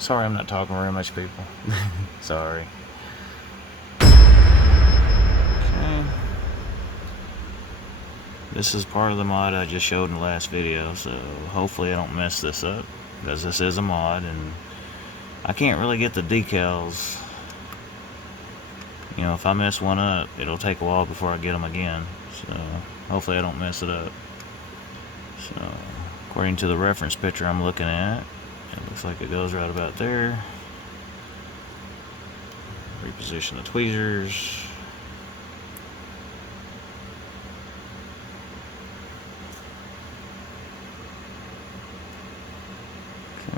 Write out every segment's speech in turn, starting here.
Sorry I'm not talking very much, people. Sorry. Okay. This is part of the mod I just showed in the last video, so hopefully I don't mess this up, because this is a mod and I can't really get the decals. You know, if I mess one up, it'll take a while before I get them again, so hopefully I don't mess it up. So, according to the reference picture I'm looking at, it looks like it goes right about there. Reposition the tweezers.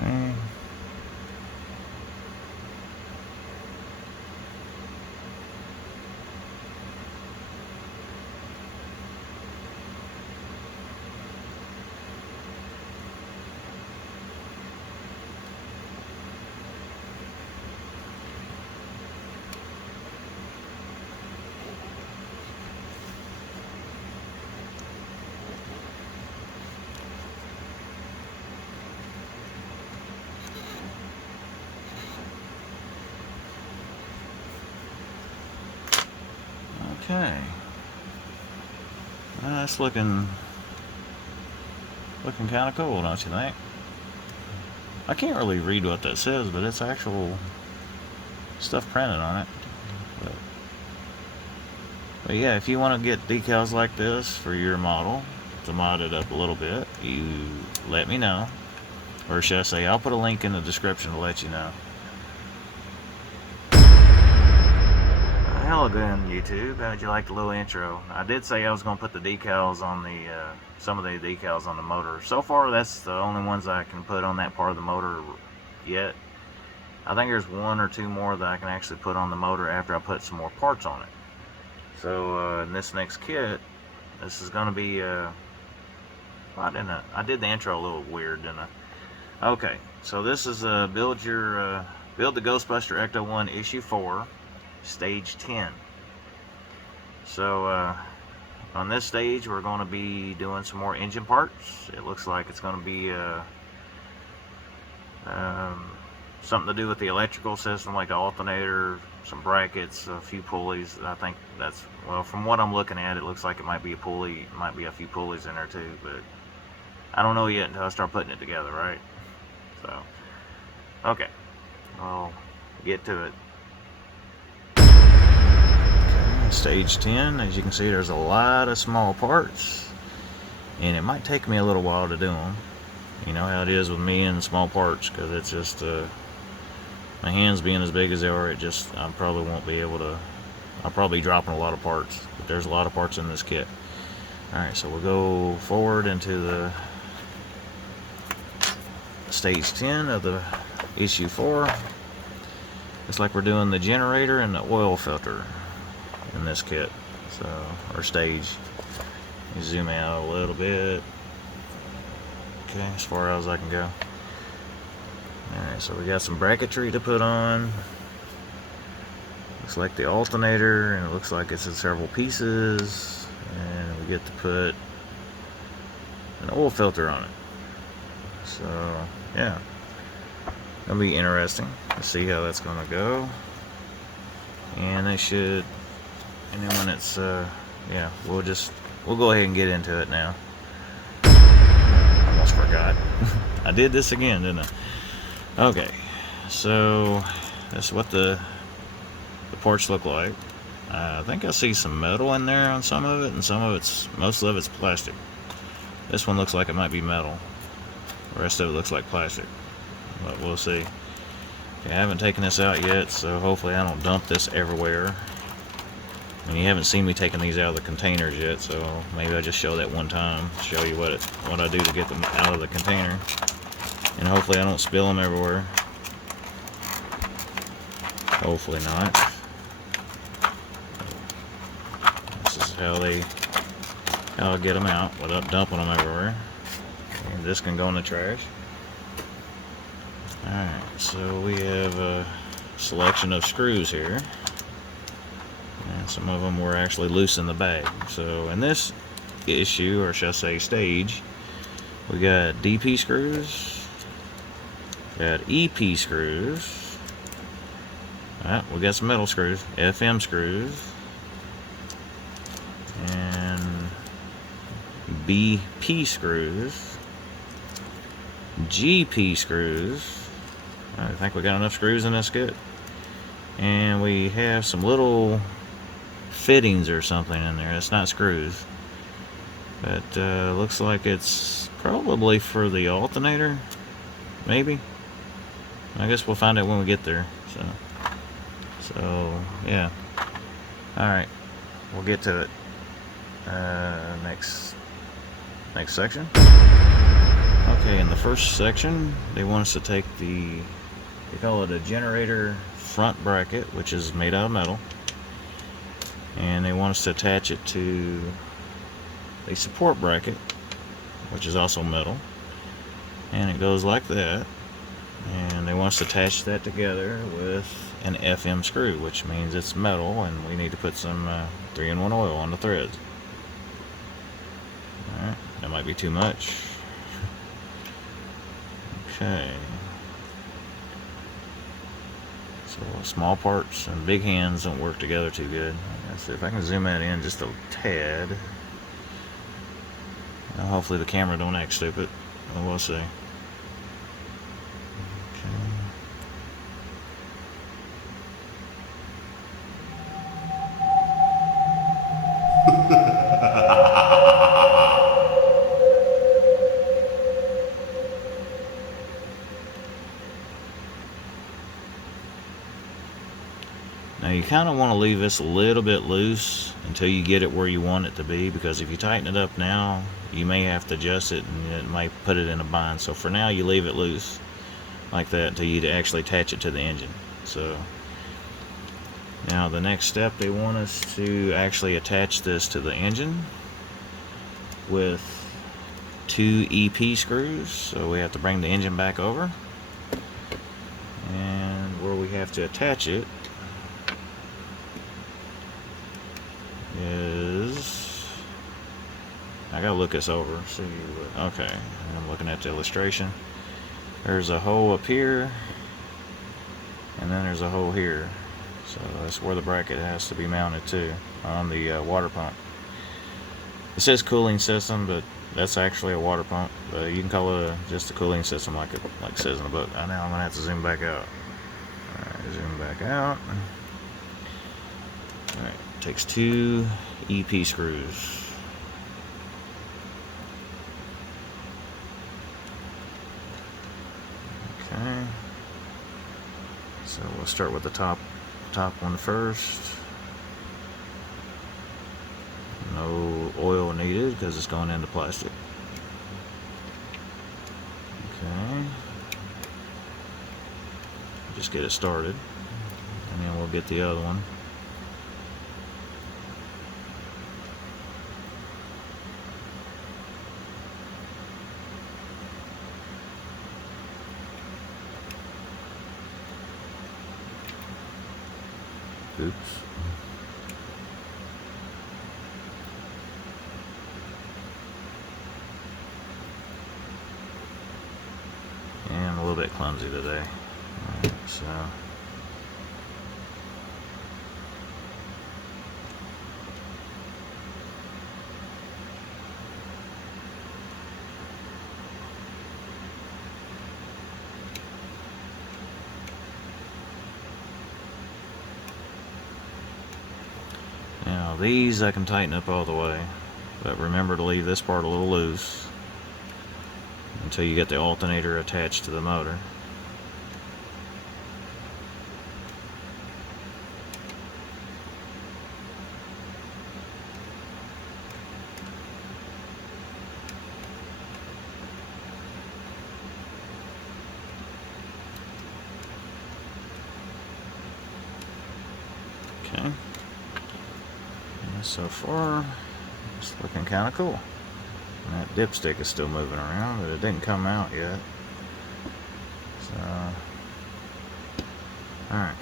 Okay. Okay. That's looking kind of cool, don't you think? I can't really read what that says, but it's actual stuff printed on it. But yeah, if you want to get decals like this for your model, to mod it up a little bit, you let me know. Or should I say, I'll put a link in the description to let you know. Hello again, YouTube. How'd you like the little intro? I did say I was going to put the decals on the, some of the decals on the motor. So far, that's the only ones I can put on that part of the motor yet. I think there's one or two more that I can actually put on the motor after I put some more parts on it. So in this next kit, this is going to be, I did the intro a little weird, didn't I? Okay, so this is Build the Ghostbusters Ecto-1 Issue 4. Stage 10. So on this stage we're going to be doing some more engine parts. It looks like it's going to be something to do with the electrical system, like the alternator, some brackets, a few pulleys. I think that's, well, from what I'm looking at, it looks like it might be a pulley, might be a few pulleys in there too, but I don't know yet until I start putting it together, right? So okay, I'll get to it. Stage 10, as you can see, there's a lot of small parts, and it might take me a little while to do them. You know how it is with me and small parts, because it's just my hands being as big as they are, I probably won't be able to, I'll probably be dropping a lot of parts, but there's a lot of parts in this kit. Alright, so we'll go forward into the stage 10 of the issue 4. Looks like we're doing the generator and the oil filter in this kit, so, or stage. Let me zoom out a little bit. Okay, as far as I can go. Alright, so we got some bracketry to put on. Looks like the alternator, and it looks like it's in several pieces, and we get to put an oil filter on it. So yeah, that'll be interesting to see how that's gonna go. And they should, and then when it's yeah, we'll go ahead and get into it now. Almost forgot. I did this again, didn't I? Okay, so that's what the parts look like. I think I see some metal in there on some of it, and most of it's plastic. This one looks like it might be metal. The rest of it looks like plastic, but we'll see. Okay, I haven't taken this out yet, so hopefully I don't dump this everywhere. And you haven't seen me taking these out of the containers yet, so maybe I'll just show that one time, show you what I do to get them out of the container, and hopefully I don't spill them everywhere. Hopefully not. This is how I get them out without dumping them everywhere. And this can go in the trash. Alright, so we have a selection of screws here. And some of them were actually loose in the bag. So in this issue, or should I say stage, we got DP screws, Got EP screws. Alright, we got some metal screws. FM screws. And BP screws. GP screws. I think we got enough screws in this kit. And we have some little fittings or something in there. It's not screws. But looks like it's probably for the alternator. Maybe. I guess we'll find out when we get there. So yeah. Alright. We'll get to it. Next section. Okay, in the first section, they want us to take they call it a generator front bracket, which is made out of metal, and they want us to attach it to a support bracket, which is also metal, and it goes like that, and they want us to attach that together with an FM screw, which means it's metal, and we need to put some 3-in-1 oil on the threads. Alright, that might be too much. Okay. So small parts and big hands don't work together too good. Let's see if I can zoom that in just a tad. Now, hopefully the camera don't act stupid. Well, we'll see. Now you kind of want to leave this a little bit loose until you get it where you want it to be, because if you tighten it up now, you may have to adjust it and it might put it in a bind. So for now, you leave it loose like that until you actually attach it to the engine. So now the next step, they want us to actually attach this to the engine with 2 EP screws. So we have to bring the engine back over, and where we have to attach it is, I gotta look this over, see what, okay, I'm looking at the illustration. There's a hole up here, and then there's a hole here, so that's where the bracket has to be mounted to, on the water pump. It says cooling system, but that's actually a water pump. You can call it just a cooling system, like it says in the book. Now I'm gonna have to zoom back out. Alright, zoom back out. Alright, takes 2 EP screws. Okay. So we'll start with the top one first. No oil needed because it's going into plastic. Okay. Just get it started, and then we'll get the other one. Oops. And I'm a little bit clumsy today. Alright, so now these I can tighten up all the way, but remember to leave this part a little loose until you get the alternator attached to the motor. Okay. And so far, it's looking kind of cool. And that dipstick is still moving around, but it didn't come out yet. So, alright.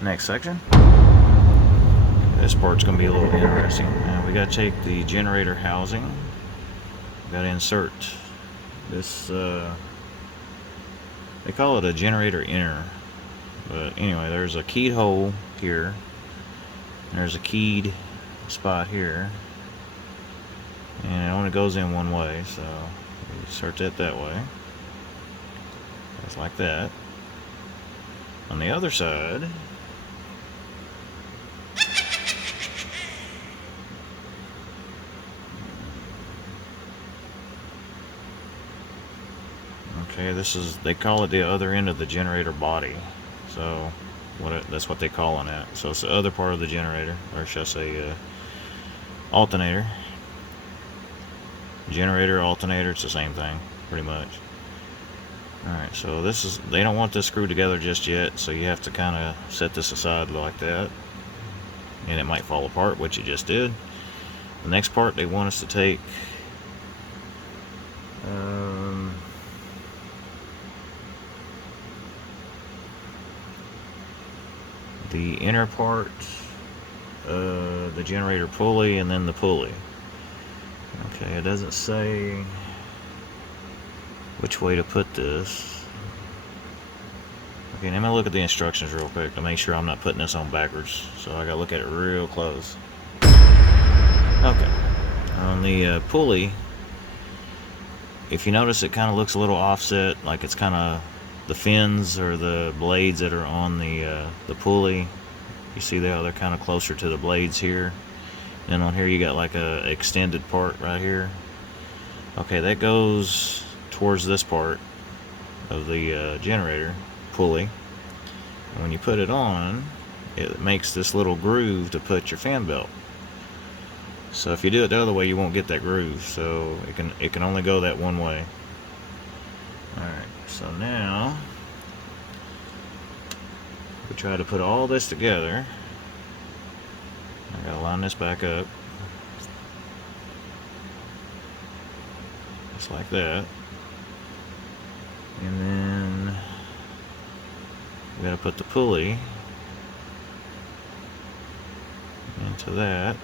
Next section. This part's going to be a little interesting. Now we got to take the generator housing. We got to insert this They call it a generator inner. But anyway, there's a keyed hole here. And there's a keyed spot here. And it only goes in one way, so you insert that way. Just like that. On the other side, okay, this is, they call it the other end of the generator body. So that's what they call on that. So it's the other part of the generator, or should I say alternator. Generator, alternator, it's the same thing, pretty much. Alright, so this is, they don't want this screwed together just yet, so you have to kind of set this aside like that. And it might fall apart, which it just did. The next part they want us to take the inner part, the generator pulley, and then the pulley. Okay, it doesn't say which way to put this. Okay, let me look at the instructions real quick to make sure I'm not putting this on backwards. So I gotta look at it real close. Okay, on the pulley, if you notice, it kind of looks a little offset, like it's kind of the fins or the blades that are on the pulley. You see how they're kind of closer to the blades here. And on here you got like a extended part right here. Okay, that goes towards this part of the generator pulley. And when you put it on, it makes this little groove to put your fan belt. So if you do it the other way, you won't get that groove. So it can only go that one way. Alright, so now we try to put all this together. I gotta line this back up. Just like that. And then we gotta put the pulley into that.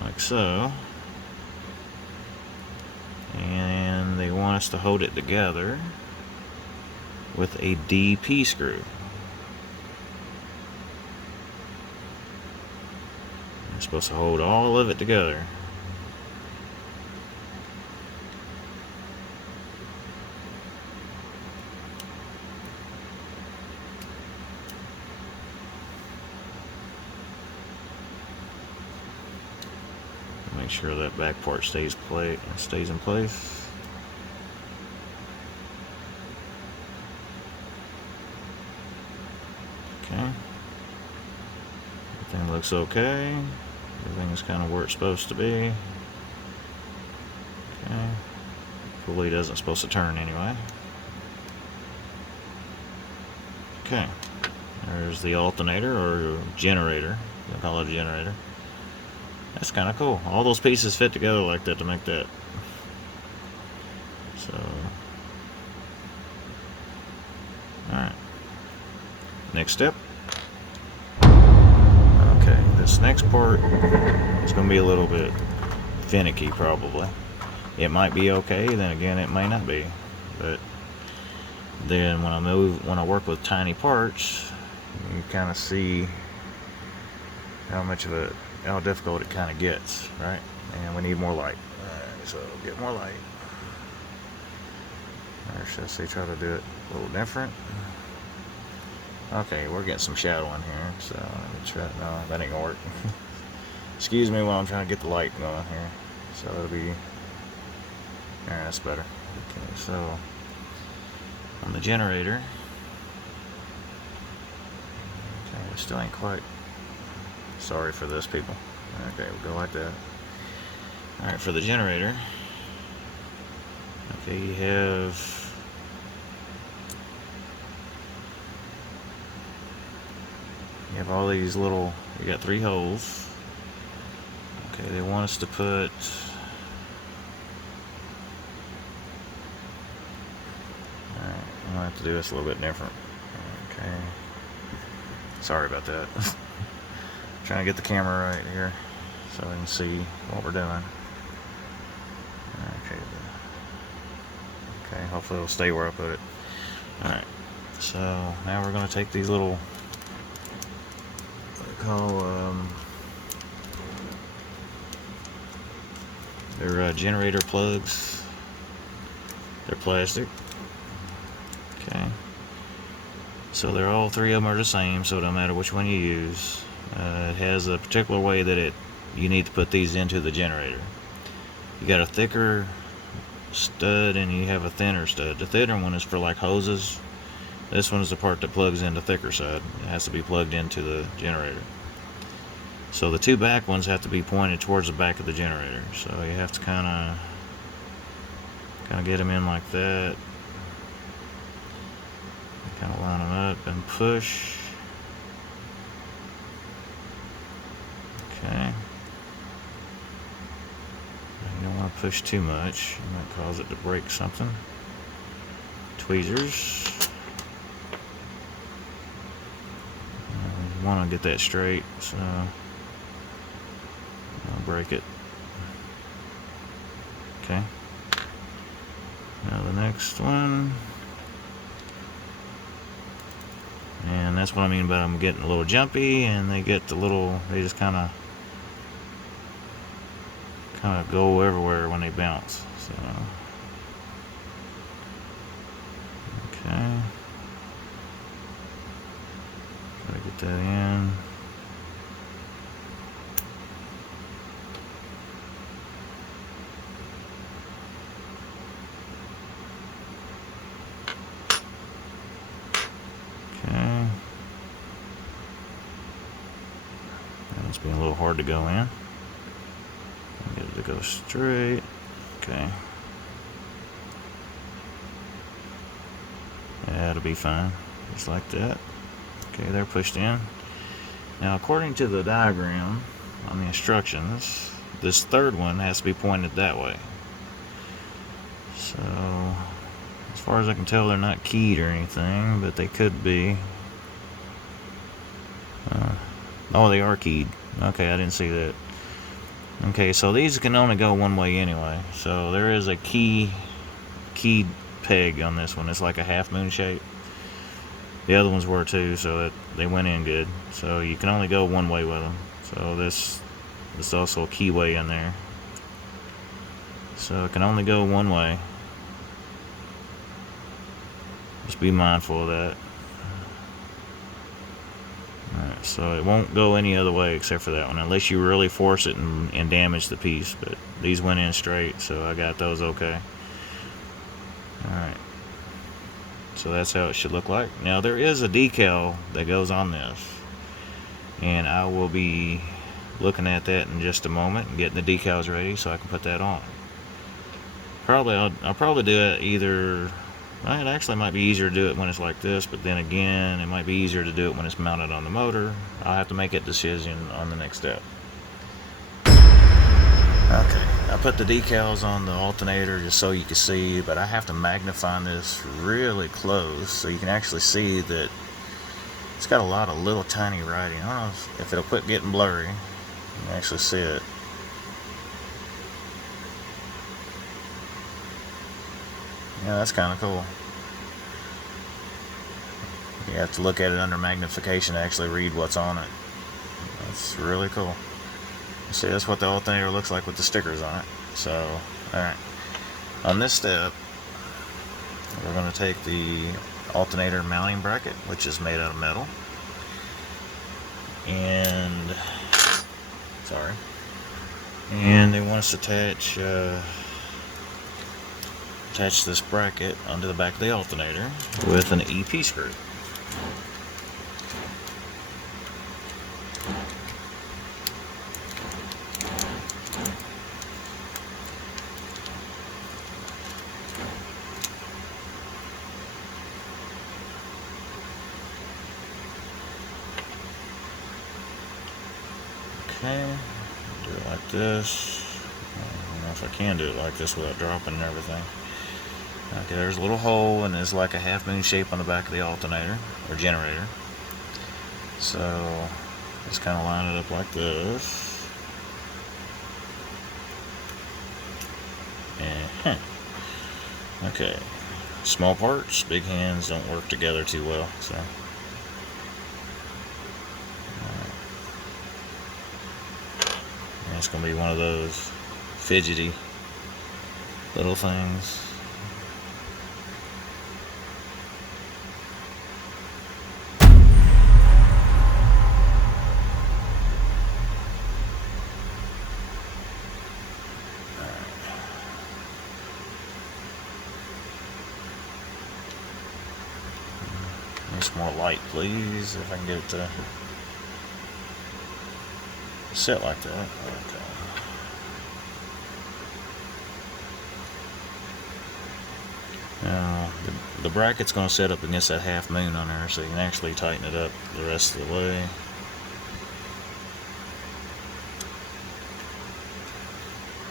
Like so. And they want us to hold it together with a DP screw. You're supposed to hold all of it together. Make sure that back part stays in place. Okay. Everything looks okay. Everything is kind of where it's supposed to be. Okay. Pulley isn't supposed to turn anyway. Okay. There's the alternator or generator. They call it a generator. That's kind of cool. All those pieces fit together like that to make that. So, alright. Next step. Okay, this next part is going to be a little bit finicky probably. It might be okay, then again it may not be. But then when I work with tiny parts, you kind of see how difficult it kind of gets, right? And we need more light. Alright, so get more light. Or should I say try to do it a little different? Okay, we're getting some shadow in here, so no, that ain't gonna work. Excuse me while I'm trying to get the light going here. So it'll be, alright, that's better. Okay, so on the generator, okay, it still ain't quite. Sorry for this, people. Okay, we'll go like that. Alright, for the generator, okay, you have all these little, you got 3 holes. Okay, they want us to put, alright, I'm gonna have to do this a little bit different. Okay, sorry about that. Trying to get the camera right here so I can see what we're doing. Okay, Hopefully it'll stay where I put it. Alright, so now we're going to take these little, what I call, they're generator plugs. They're plastic. Okay. So they're all three of them are the same, so it don't matter which one you use. It has a particular way that you need to put these into the generator. You got a thicker stud and you have a thinner stud. The thinner one is for like hoses. This one is the part that plugs in the thicker side. It has to be plugged into the generator. So the two back ones have to be pointed towards the back of the generator. So you have to kind of get them in like that. Kind of line them up and push. Okay. You don't want to push too much. You might cause it to break something. Tweezers. You want to get that straight, so I'll break it. Okay. Now the next one. And that's what I mean about them getting a little jumpy, and they just kind of go everywhere when they bounce. So, okay, gotta get that in. Okay, it's being a little hard to go in. Get it to go straight. Okay. That'll be fine. Just like that. Okay, they're pushed in. Now, according to the diagram on the instructions, this third one has to be pointed that way. So, as far as I can tell, they're not keyed or anything, but they could be. Oh, they are keyed. Okay, I didn't see that. Okay, so these can only go one way anyway. So there is a keyed peg on this one. It's like a half moon shape. The other ones were too, so they went in good. So you can only go one way with them. So this is also a keyway in there. So it can only go one way. Just be mindful of that. Alright, so it won't go any other way except for that one, unless you really force it and damage the piece. But these went in straight, so I got those okay. Alright, so that's how it should look like. Now there is a decal that goes on this, and I will be looking at that in just a moment and getting the decals ready so I can put that on. I'll probably do it either. Well, it actually might be easier to do it when it's like this, but then again, it might be easier to do it when it's mounted on the motor. I'll have to make a decision on the next step. Okay, I put the decals on the alternator just so you can see, but I have to magnify this really close so you can actually see that it's got a lot of little tiny writing. I don't know if it'll quit getting blurry. You can actually see it. Yeah, that's kind of cool. You have to look at it under magnification to actually read what's on it. That's really cool. See, that's what the alternator looks like with the stickers on it. So, alright. On this step, we're going to take the alternator mounting bracket, which is made out of metal. And, they want us to attach this bracket onto the back of the alternator with an EP screw. Okay, do it like this. I don't know if I can do it like this without dropping and everything. Okay, there's a little hole, and there's like a half moon shape on the back of the alternator or generator. So just kind of line it up like this. And okay, small parts, big hands don't work together too well. So and it's gonna be one of those fidgety little things. Some more light, please, if I can get it to sit like that. Okay. Now, the bracket's going to set up against that half moon on there, so you can actually tighten it up the rest of the way.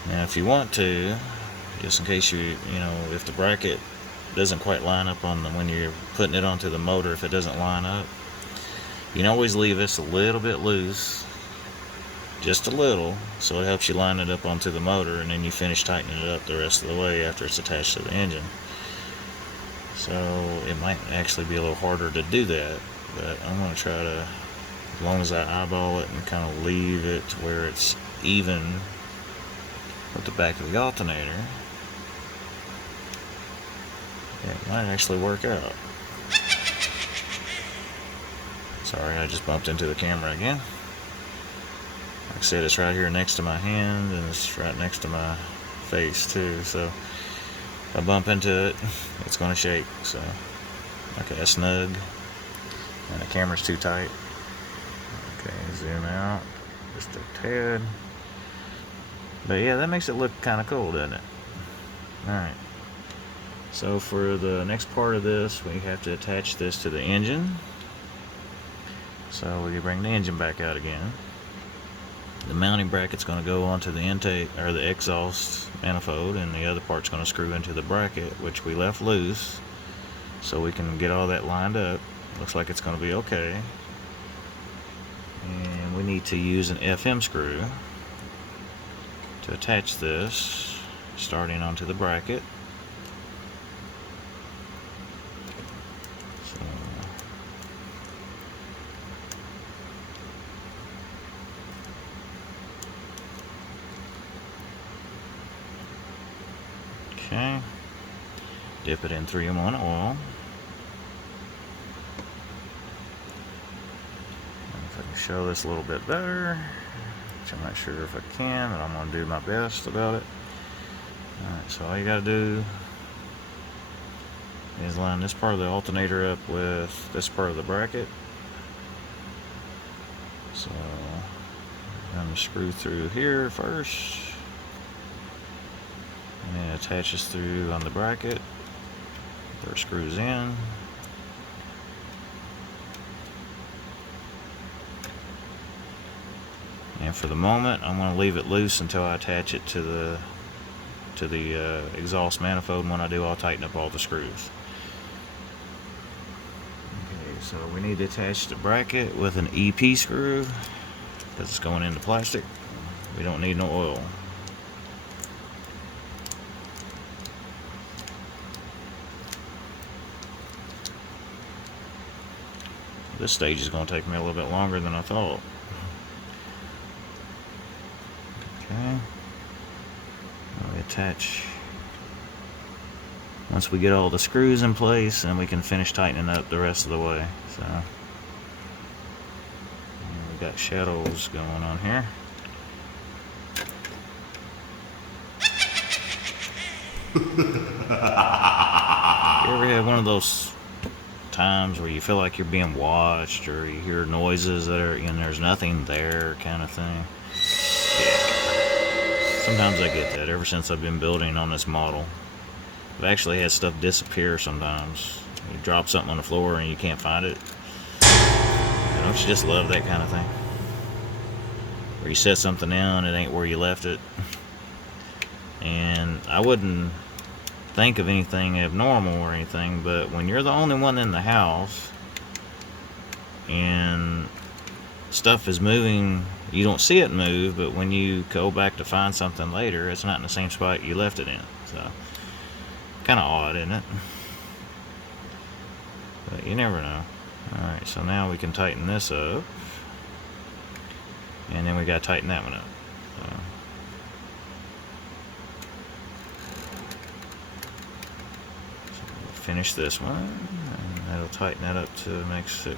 Now, if you want to, just in case you know, if the bracket doesn't quite line up on when you're putting it onto the motor, if it doesn't line up, you can always leave this a little bit loose, just a little, so it helps you line it up onto the motor, and then you finish tightening it up the rest of the way after it's attached to the engine. So it might actually be a little harder to do that, but I'm going to try to, as long as I eyeball it and kind of leave it to where it's even with the back of the alternator, it might actually work out. Sorry, I just bumped into the camera again. Like I said, it's right here next to my hand, and it's right next to my face too, so if I bump into it, it's going to shake. So, okay, that's snug, and the camera's too tight. Okay, zoom out just a tad. But yeah, that makes it look kind of cool, doesn't it? Alright. So for the next part of this, we have to attach this to the engine. So we can bring the engine back out again. The mounting bracket's going to go onto the intake or the exhaust manifold, and the other part's going to screw into the bracket, which we left loose, so we can get all that lined up. Looks like it's going to be okay. And we need to use an FM screw to attach this, starting onto the bracket. Okay, dip it in 3-in-1 oil. And if I can show this a little bit better, which I'm not sure if I can, but I'm going to do my best about it. Alright, so all you got to do is line this part of the alternator up with this part of the bracket. So I'm going to screw through here first. And it attaches through on the bracket, or screws in. And for the moment, I'm going to leave it loose until I attach it to the exhaust manifold. And when I do, I'll tighten up all the screws. Okay, so we need to attach the bracket with an EP screw because it's going into plastic. We don't need no oil. This stage is going to take me a little bit longer than I thought. Okay. We attach. Once we get all the screws in place, then we can finish tightening up the rest of the way. So we got shadows going on here. You ever had one of those times where you feel like you're being watched, or you hear noises that are, and there's nothing there, kind of thing? Yeah. Sometimes I get that. Ever since I've been building on this model, I've actually had stuff disappear sometimes. You drop something on the floor and you can't find it. Don't you just love that kind of thing? Where you set something down, it ain't where you left it. And I wouldn't think of anything abnormal or anything, but when you're the only one in the house and stuff is moving, you don't see it move, but when you go back to find something later, it's not in the same spot you left it in. So kind of odd, isn't it? but you never know. Alright, so now we can tighten this up. And then we gotta tighten that one up. So we'll finish this one, and that'll tighten that up to makes it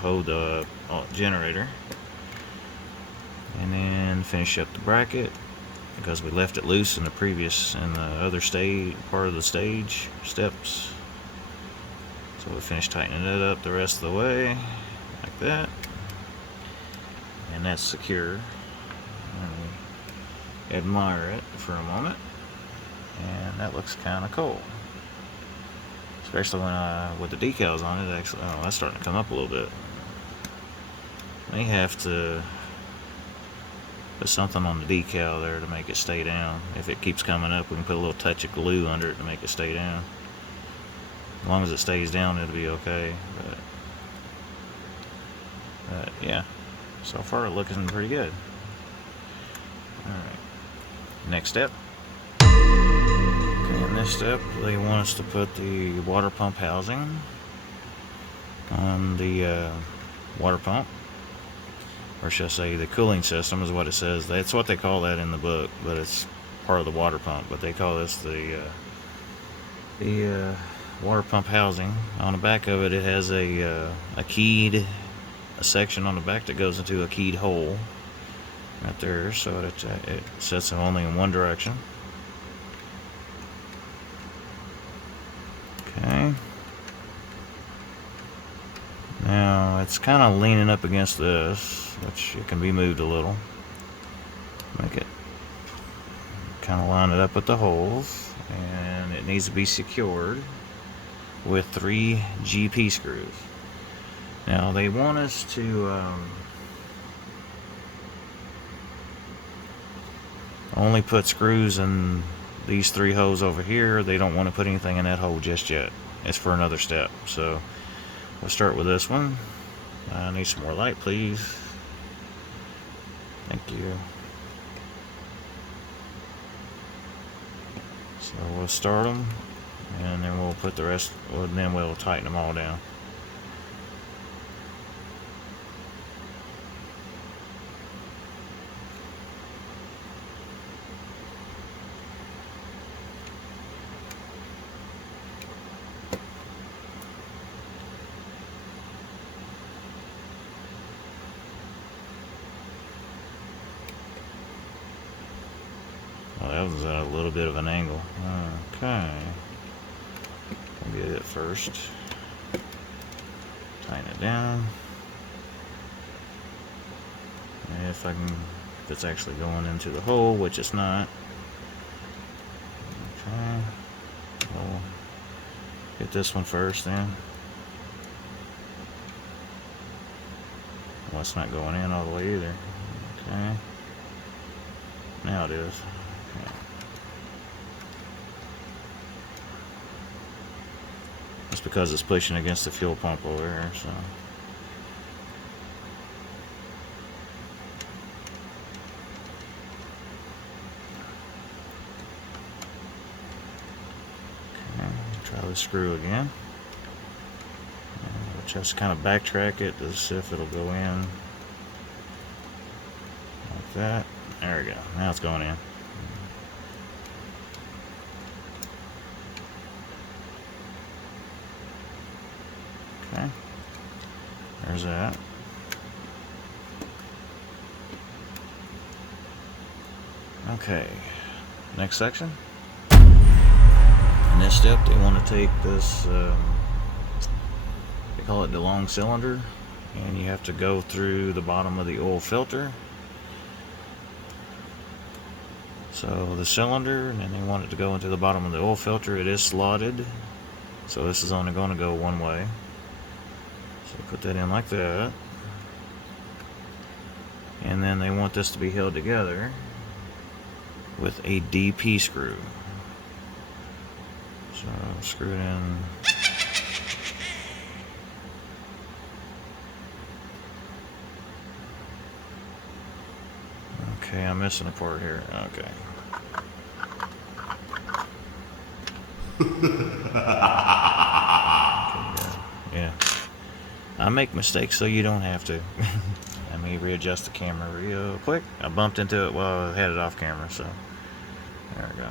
hold the generator. And then finish up the bracket because we left it loose in the other stage part of the stage steps. So we finish tightening it up the rest of the way like that. And that's secure. And we admire it for a moment, and that looks kind of cool, especially when with the decals on it. Actually, oh, that's starting to come up a little bit. May have to put something on the decal there to make it stay down. If it keeps coming up, we can put a little touch of glue under it to make it stay down. As long as it stays down, it'll be okay. But yeah. So far, it's looking pretty good. Alright. Next step. Okay, in this step, they want us to put the water pump housing on the water pump. Or should I say, the cooling system is what it says. That's what they call that in the book, but it's part of the water pump. But they call this the water pump housing. On the back of it, it has a section on the back that goes into a keyed hole right there, so it sets it only in one direction. Okay. Now it's kind of leaning up against this, which it can be moved a little. Make it kind of line it up with the holes, and it needs to be secured with 3 GP screws. Now they want us to only put screws in these 3 holes over here. They don't want to put anything in that hole just yet. It's for another step. So we'll start with this one. I need some more light, please. Thank you. So we'll start them, and then we'll put the rest, and then we'll tighten them all down. Well, that was at a little bit of an angle. Okay. I'll get it first. Tighten it down. And if it's actually going into the hole, which it's not. Okay. We'll get this one first then. Well, it's not going in all the way either. Okay. Now it is. Okay. That's because it's pushing against the fuel pump over here, so. Okay, try the screw again. We'll just kind of backtrack it to see if it'll go in. Like that. There we go. Now it's going in. Okay. There's that. Okay. Next section. In this step, they want to take this, they call it the long cylinder, and you have to go through the bottom of the oil filter. So the cylinder, and then they want it to go into the bottom of the oil filter. It is slotted, so this is only going to go one way. So put that in like that. And then they want this to be held together with a DP screw. So screw it in. Okay, I'm missing a part here. Okay. Okay, I make mistakes so you don't have to. Let me readjust the camera real quick. I bumped into it while I had it off camera, so there we go.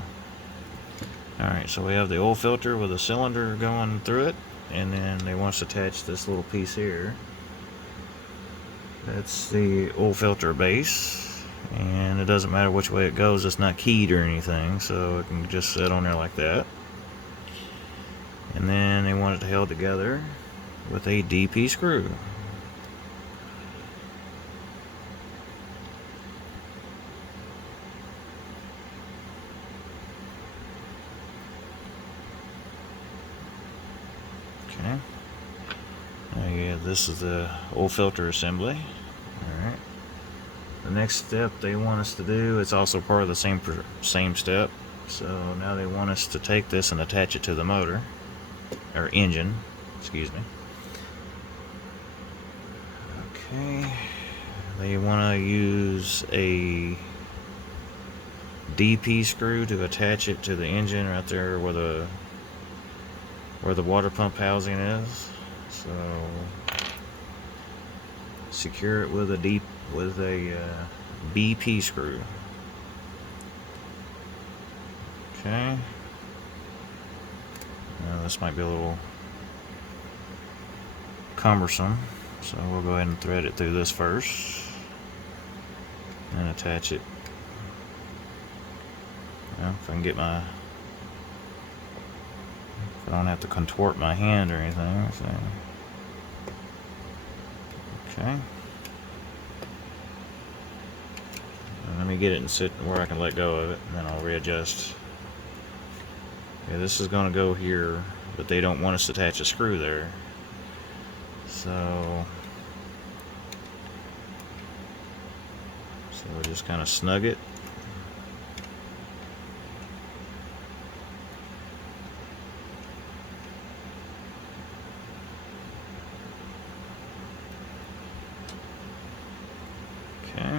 Alright, so we have the oil filter with a cylinder going through it, and then they want us to attach this little piece here. That's the oil filter base, and it doesn't matter which way it goes, it's not keyed or anything, so it can just sit on there like that. And then they want it held together with a DP screw. Okay. Yeah, this is the oil filter assembly. Alright. The next step they want us to do, it's also part of the same step. So now they want us to take this and attach it to the motor, or engine, excuse me. Okay. They want to use a DP screw to attach it to the engine right there where the water pump housing is. So secure it with a BP screw. Okay. Now this might be a little cumbersome, so we'll go ahead and thread it through this first and attach it. Well, if I can get if I don't have to contort my hand or anything. So. Okay. Let me get it and sit where I can let go of it, and then I'll readjust. Okay, this is going to go here, but they don't want us to attach a screw there. So we'll just kind of snug it. Okay.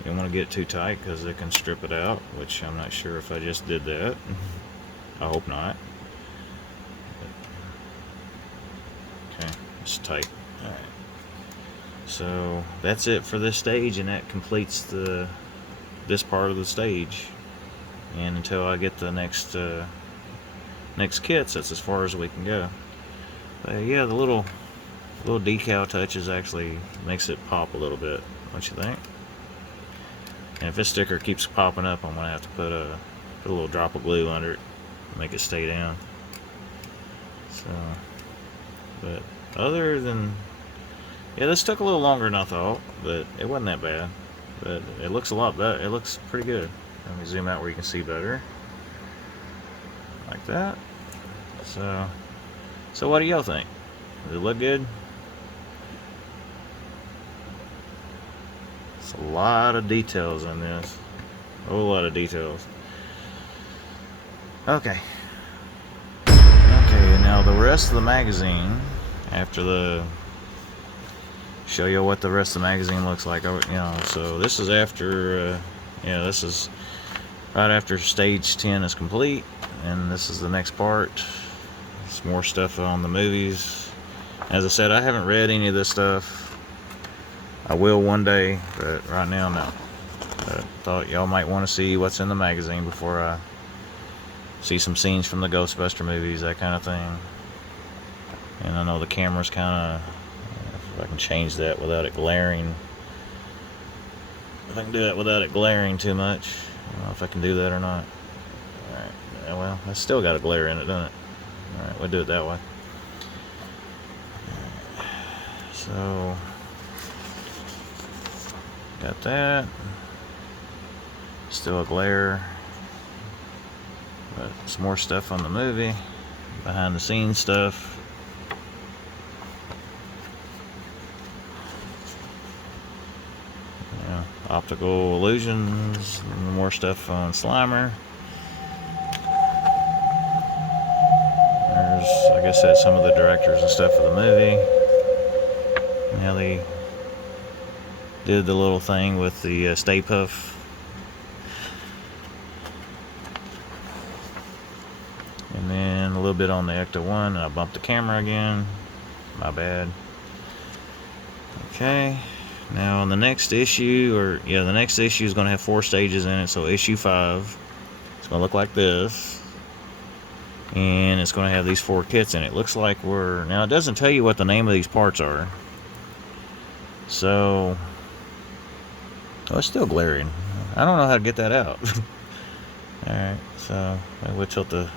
You don't want to get it too tight because it can strip it out, which I'm not sure if I just did that. I hope not. Okay, it's tight. Alright. So that's it for this stage, and that completes this part of the stage. And until I get the next kits, that's as far as we can go. But yeah, the little decal touches actually makes it pop a little bit. What you think? And if this sticker keeps popping up, I'm gonna have to put a little drop of glue under it, make it stay down. So, but other than, yeah, this took a little longer than I thought, but it wasn't that bad. But it looks a lot better. It looks pretty good. Let me zoom out where you can see better, like that. So what do y'all think? Does it look good? It's a lot of details in this. A whole lot of details. Okay. Okay, now the rest of the magazine, show you what the rest of the magazine looks like, so this is after, this is right after stage 10 is complete, and this is the next part. Some more stuff on the movies. As I said, I haven't read any of this stuff. I will one day, but right now, no. But thought y'all might want to see what's in the magazine before I see some scenes from the Ghostbuster movies, that kind of thing. And I know the camera's kind of, if I can change that without it glaring. If I can do that without it glaring too much. I don't know if I can do that or not. Alright, yeah, well, I still got a glare in it, doesn't it? Alright, we'll do it that way. So, got that. Still a glare. But some more stuff on the movie. Behind the scenes stuff. Optical illusions. More stuff on Slimer. There's, like I said, some of the directors and stuff for the movie. And how they did the little thing with the Stay Puff. And then a little bit on the Ecto-1, and I bumped the camera again. My bad. Okay, now on the next issue, the next issue is going to have 4 stages in it. So issue 5, it's going to look like this, and it's going to have these 4 kits in it. Looks like now it doesn't tell you what the name of these parts are. So, oh, it's still glaring. I don't know how to get that out. All right, so maybe we'll tilt the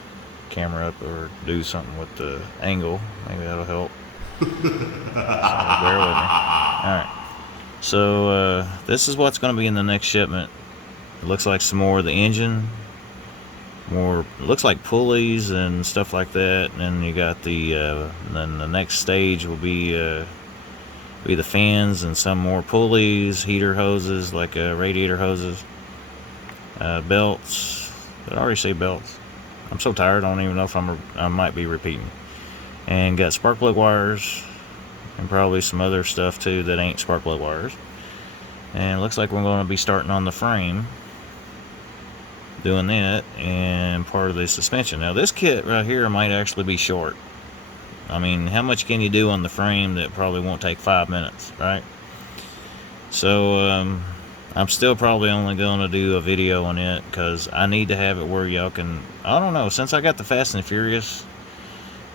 camera up or do something with the angle. Maybe that'll help. So bear with me. Alright, so this is what's going to be in the next shipment. It looks like some more of the engine, it looks like pulleys and stuff like that. And then you got then the next stage will be the fans and some more pulleys, heater hoses, like radiator hoses, belts. Did I already say belts? I'm so tired, I don't even know if I might be repeating. And got spark plug wires and probably some other stuff too that ain't spark plug wires. And it looks like we're going to be starting on the frame, doing that, and part of the suspension. Now this kit right here might actually be short. I mean, how much can you do on the frame that probably won't take 5 minutes, right? So I'm still probably only going to do a video on it because I need to have it where y'all can, I don't know, since I got the Fast and Furious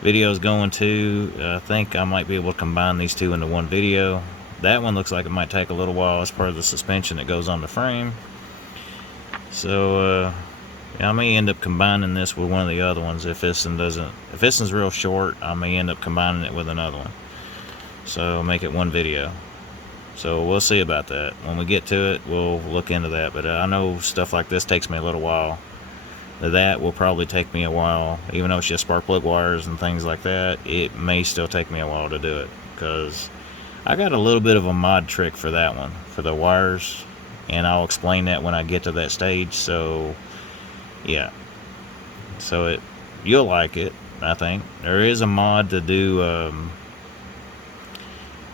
videos going too, I think I might be able to combine these two into one video. That one looks like it might take a little while. It's part of the suspension that goes on the frame. So yeah, I may end up combining this with one of the other ones. If this one's real short, I may end up combining it with another one. So make it one video. So we'll see about that. When we get to it, we'll look into that. But I know stuff like this takes me a little while. That will probably take me a while, even though it's just spark plug wires and things like that. It may still take me a while to do it because I got a little bit of a mod trick for that one, for the wires, and I'll explain that when I get to that stage. So yeah, so you'll like it. I think there is a mod to do.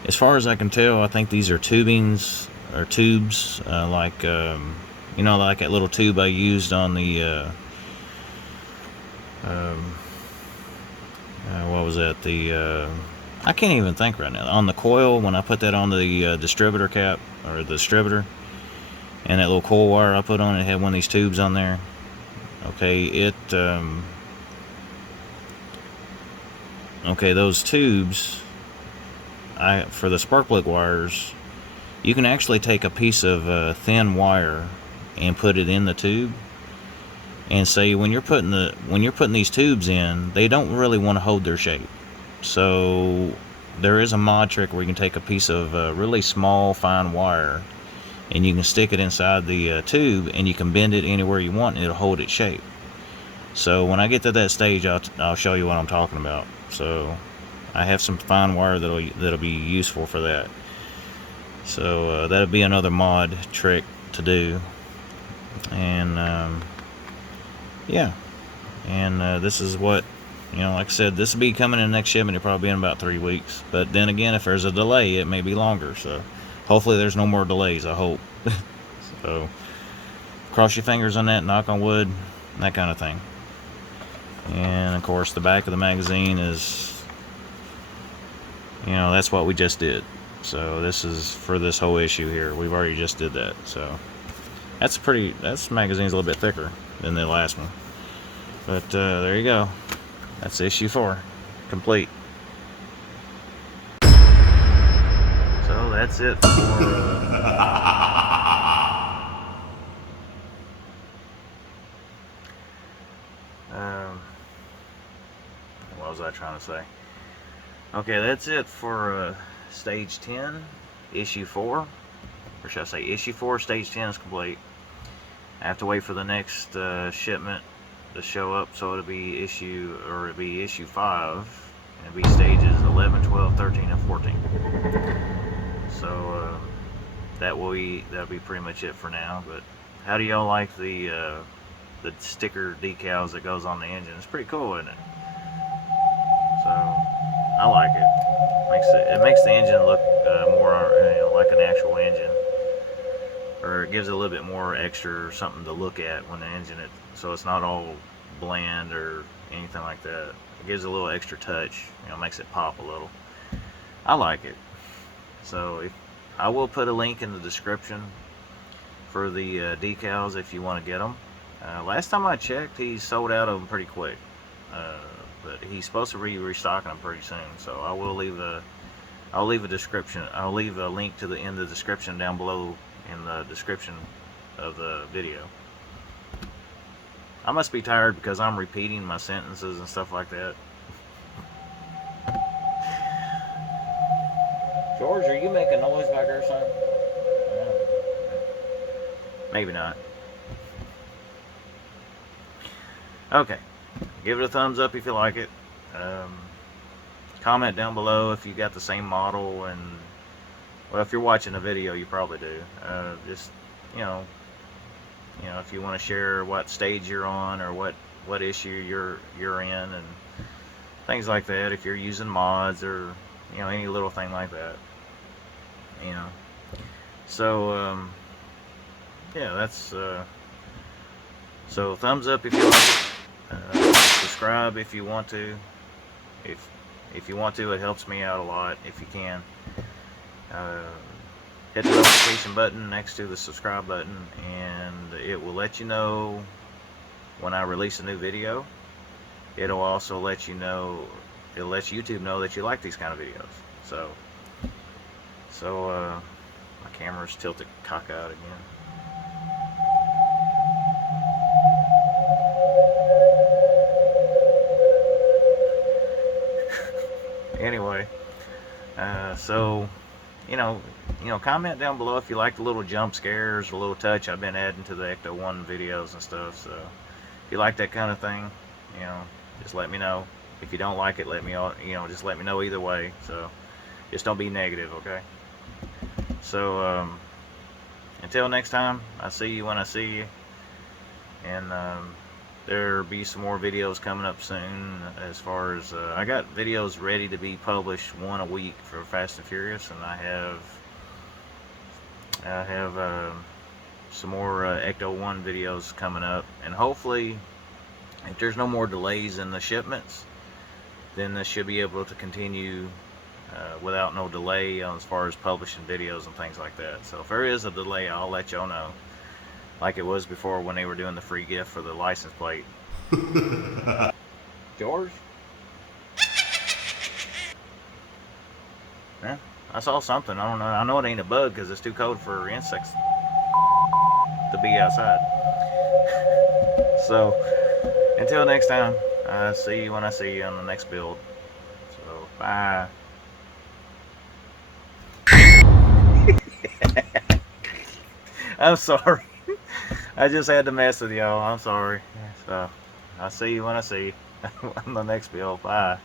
As far as I can tell, I think these are tubings or tubes, like you know, like that little tube I used on the what was that? I can't even think right now. On the coil, when I put that on the distributor cap or the distributor, and that little coil wire I put on it had one of these tubes on there. Okay, okay, those tubes, for the spark plug wires, you can actually take a piece of thin wire and put it in the tube. And say when you're putting these tubes in, they don't really want to hold their shape. So there is a mod trick where you can take a piece of really small fine wire and you can stick it inside the tube, and you can bend it anywhere you want and it'll hold its shape. So when I get to that stage, I'll show you what I'm talking about. So I have some fine wire that'll be useful for that. So that'll be another mod trick to do. And yeah, and this is what, you know, like I said, this will be coming in the next shipment. It'll probably be in about 3 weeks. But then again, if there's a delay, it may be longer. So hopefully there's no more delays, I hope. So cross your fingers on that, knock on wood, that kind of thing. And of course, the back of the magazine is, you know, that's what we just did. So this is for this whole issue here. We've already just did that. So this magazine's a little bit thicker than the last one. But there you go. That's issue 4 complete. So that's it for what was I trying to say? Okay, that's it for stage 10, issue 4. Or should I say issue 4, stage 10 is complete. I have to wait for the next shipment to show up, so it'll be issue 5, and it'll be stages 11, 12, 13, and 14. So that'll be pretty much it for now. But how do y'all like the sticker decals that goes on the engine? It's pretty cool, isn't it? So I like it. It makes the engine look more, you know, like an actual engine. Or it gives it a little bit more extra something to look at when the engine so it's not all bland or anything like that. It gives it a little extra touch, you know, makes it pop a little. I like it. So I will put a link in the description for the decals if you want to get them. Last time I checked, he sold out of them pretty quick, but he's supposed to be restocking them pretty soon. So I'll leave a description. I'll leave a link to in the description down below in the description of the video. I must be tired because I'm repeating my sentences and stuff like that. George, are you making noise back there, son? Maybe not. Okay. Give it a thumbs up if you like it. Comment down below if you got the same model, and well, if you're watching the video, you probably do. Just you know, if you want to share what stage you're on or what issue you're in and things like that. If you're using mods or any little thing like that. So yeah, that's so thumbs up if you like it. Subscribe if you want to. If you want to, it helps me out a lot if you can. Hit the notification button next to the subscribe button, and it will let you know when I release a new video. It'll also let you know, it'll let YouTube know that you like these kind of videos. So my camera's tilted cock out again. Anyway, so comment down below if you like the little jump scares, a little touch I've been adding to the Ecto-1 videos and stuff. So if you like that kind of thing, just let me know. If you don't like it, let me just let me know either way. So just don't be negative, okay? So until next time, I see you when I see you, and there'll be some more videos coming up soon. As far as I got videos ready to be published, one a week for Fast and Furious, and I have some more Ecto-1 videos coming up, and hopefully, if there's no more delays in the shipments, then this should be able to continue without no delay as far as publishing videos and things like that. So if there is a delay, I'll let y'all know, like it was before when they were doing the free gift for the license plate. George? Yeah, I saw something. I don't know. I know it ain't a bug because it's too cold for insects to be outside. So until next time, I see you when I see you on the next build. So bye. I'm sorry. I just had to mess with y'all. I'm sorry. So I'll see you when I see you on the next build. Bye.